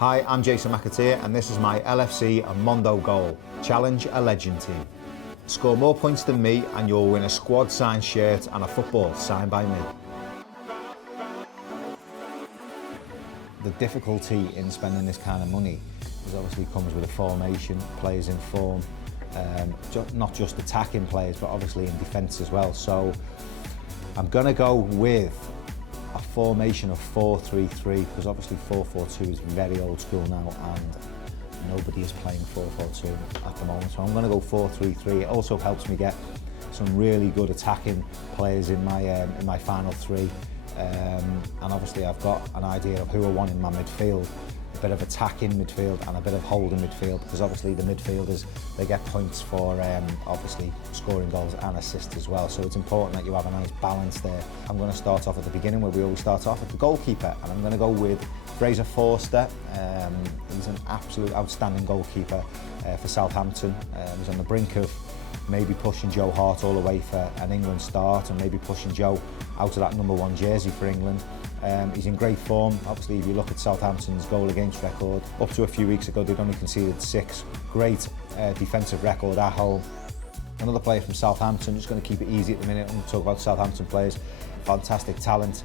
Hi, I'm Jason McAteer and this is my LFC and Mondogoal Challenge a Legend team. Score more points than me and you'll win a squad signed shirt and a football signed by me. The difficulty in spending this kind of money is obviously comes with a formation, players in form, not just attacking players but obviously in defence as well. So I'm going to go with a formation of 4-3-3 because obviously 4-4-2 is very old school now and nobody is playing 4-4-2 at the moment. So I'm going to go 4-3-3. It also helps me get some really good attacking players in my final three. And obviously I've got an idea of who I want in my midfield. A bit of attack in midfield and a bit of hold in midfield because obviously the midfielders, they get points for obviously scoring goals and assists as well. So it's important that you have a nice balance there. I'm going to start off at the beginning where we always start off at the goalkeeper, and I'm going to go with Fraser Forster. He's an absolute outstanding goalkeeper for Southampton. He's on the brink of maybe pushing Joe Hart all the way for an England start and maybe pushing Joe out of that #1 jersey for England. He's in great form. Obviously, if you look at Southampton's goal against record, up to a few weeks ago, they'd only conceded 6. Great defensive record at home. Another player from Southampton, just going to keep it easy at the minute. I'm going to talk about Southampton players. Fantastic talent.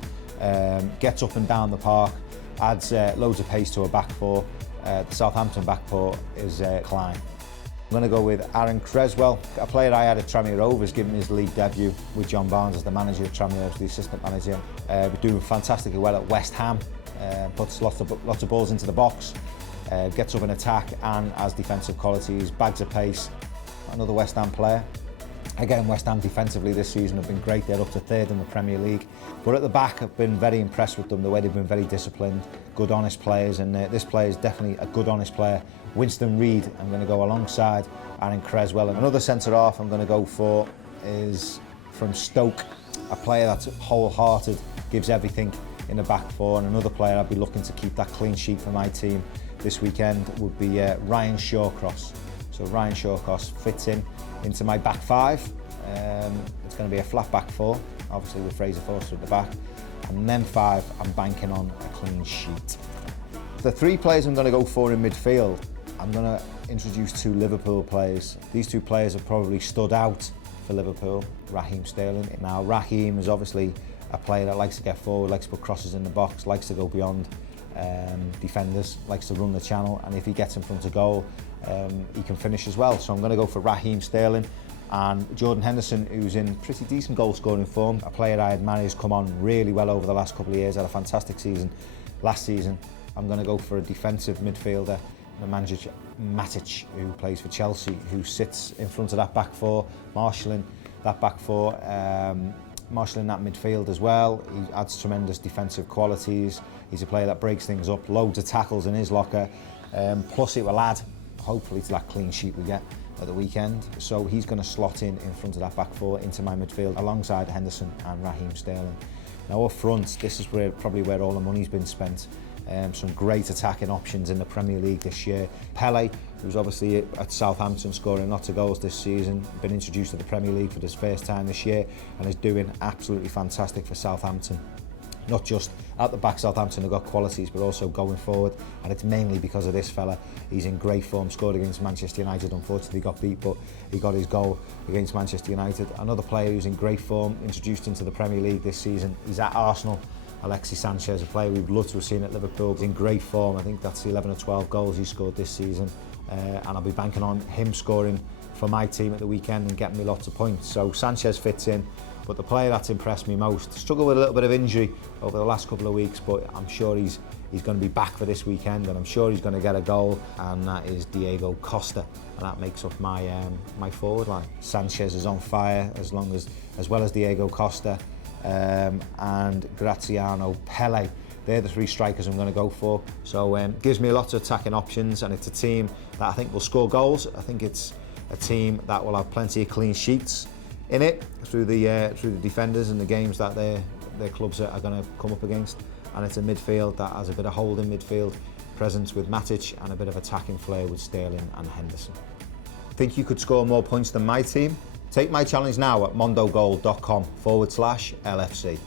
Gets up and down the park, adds loads of pace to a back four. The Southampton back four is Klein. I'm going to go with Aaron Creswell, a player I had at Tranmere Rovers, giving his league debut with John Barnes as the manager of Tranmere Rovers, the assistant manager. We're doing fantastically well at West Ham, puts lots of balls into the box, gets up in attack and has defensive qualities, bags of pace. Another West Ham player. Again, West Ham defensively this season have been great. They're up to 3rd in the Premier League. But at the back, I've been very impressed with them, the way they've been very disciplined, good, honest players, and this player is definitely a good, honest player. Winston Reid, I'm going to go alongside Aaron Creswell. And another centre-half I'm going to go for is from Stoke, a player that's wholehearted, gives everything in the back four. And another player I'd be looking to keep that clean sheet for my team this weekend would be Ryan Shawcross. So Ryan Shawcross fits into my back five. It's going to be a flat back four, obviously with Fraser Forster at the back. And then 5, I'm banking on a clean sheet. The 3 players I'm going to go for in midfield, I'm going to introduce 2 Liverpool players. These 2 players have probably stood out for Liverpool, Raheem Sterling. Now, Raheem is obviously a player that likes to get forward, likes to put crosses in the box, likes to go beyond defenders, likes to run the channel, and if he gets in front of goal, he can finish as well. So I'm going to go for Raheem Sterling. And Jordan Henderson, who's in pretty decent goal-scoring form, a player I admire who's come on really well over the last couple of years, had a fantastic season last season. I'm going to go for a defensive midfielder, McAteer, who plays for Chelsea, who sits in front of that back four, marshalling that back four, marshalling that midfield as well. He adds tremendous defensive qualities. He's a player that breaks things up, loads of tackles in his locker, plus it will add, hopefully, to that clean sheet we get at the weekend. So he's going to slot in front of that back four into my midfield alongside Henderson and Raheem Sterling. Now up front, this is probably where all the money's been spent. Some great attacking options in the Premier League this year. Pele, who's obviously at Southampton scoring lots of goals this season, been introduced to the Premier League for his first time this year and is doing absolutely fantastic for Southampton. Not just at the back, Southampton have got qualities, but also going forward, and it's mainly because of this fella. He's in great form, scored against Manchester United, unfortunately got beat, but he got his goal against Manchester United. Another player who's in great form, introduced into the Premier League this season, he's at Arsenal. Alexis Sanchez, a player we'd love to have seen at Liverpool. He's in great form. I think that's 11 or 12 goals he scored this season, and I'll be banking on him scoring for my team at the weekend and getting me lots of points. So Sanchez fits in. But the player that's impressed me most, struggled with a little bit of injury over the last couple of weeks, but I'm sure he's going to be back for this weekend, and I'm sure he's going to get a goal, and that is Diego Costa, and that makes up my my forward line. Sanchez is on fire, as well as Diego Costa and Graziano Pele. They're the 3 strikers I'm going to go for. So gives me lots of attacking options, and it's a team that I think will score goals. I think it's a team that will have plenty of clean sheets in it through the defenders and the games that their clubs are going to come up against, and it's a midfield that has a bit of holding midfield presence with Matic and a bit of attacking flair with Sterling and Henderson. Think you could score more points than my team? Take my challenge now at mondogoal.com/LFC.